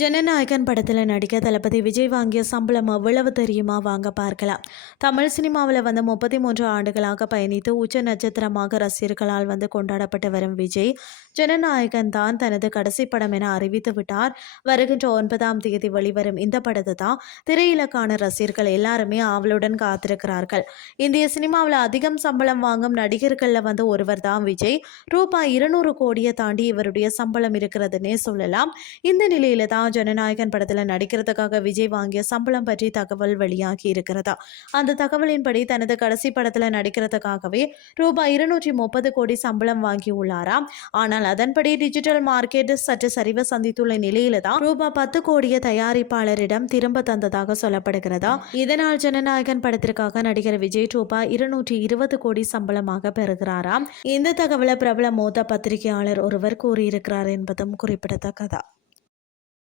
ஜனநாயகன் படத்தில் நடிக்க தளபதி விஜய் வாங்கிய சம்பளம் எவ்வளவு தெரியுமா? வாங்க பார்க்கலாம். தமிழ் சினிமாவில் வந்து முப்பத்தி மூன்று ஆண்டுகளாக பயணித்து உச்ச நட்சத்திரமாக ரசிகர்களால் வந்து கொண்டாடப்பட்டு வரும் விஜய் ஜனநாயகன் தான் தனது கடைசி படம் என அறிவித்து விட்டார். வருகின்ற ஒன்பதாம் தேதி வெளிவரும் இந்த படத்தை தான் திரையில காண ரசிகர்கள் எல்லாருமே ஆவலுடன் காத்திருக்கிறார்கள். இந்திய சினிமாவில் அதிகம் சம்பளம் வாங்கும் நடிகர்களில் வந்து ஒருவர் தான் விஜய். ரூபாய் இருநூறு கோடியை தாண்டி இவருடைய சம்பளம் இருக்கிறதுனே சொல்லலாம். இந்த நிலையில தான் ஜனநாயகன் படத்தில் நடிக்கிறதுக்காக விஜய் வாங்கிய சம்பளம் பற்றி தகவல் வெளியாகி இருக்கிறதா? அந்த தகவலின்படி தனது கடைசி படத்தில் நடிக்கிறதுக்காகவே ரூபாய் இருநூற்றி முப்பது கோடி சம்பளம் வாங்கியுள்ளாராம் ஆனால் அதன்படி டிஜிட்டல் மார்க்கெட் சற்று சரிவு சந்தித்துள்ள நிலையில தான் ரூபாய் பத்து கோடியை தயாரிப்பாளரிடம் திரும்ப தந்ததாக சொல்லப்படுகிறதா? இதனால் ஜனநாயகன் படத்திற்காக நடிகர் விஜய் ரூபாய் இருநூற்றி இருபது கோடி சம்பளமாக பெறுகிறாராம் இந்த தகவலை பிரபல மூத்த பத்திரிகையாளர் ஒருவர் கூறியிருக்கிறார் என்பதும் குறிப்பிடத்தக்கதா?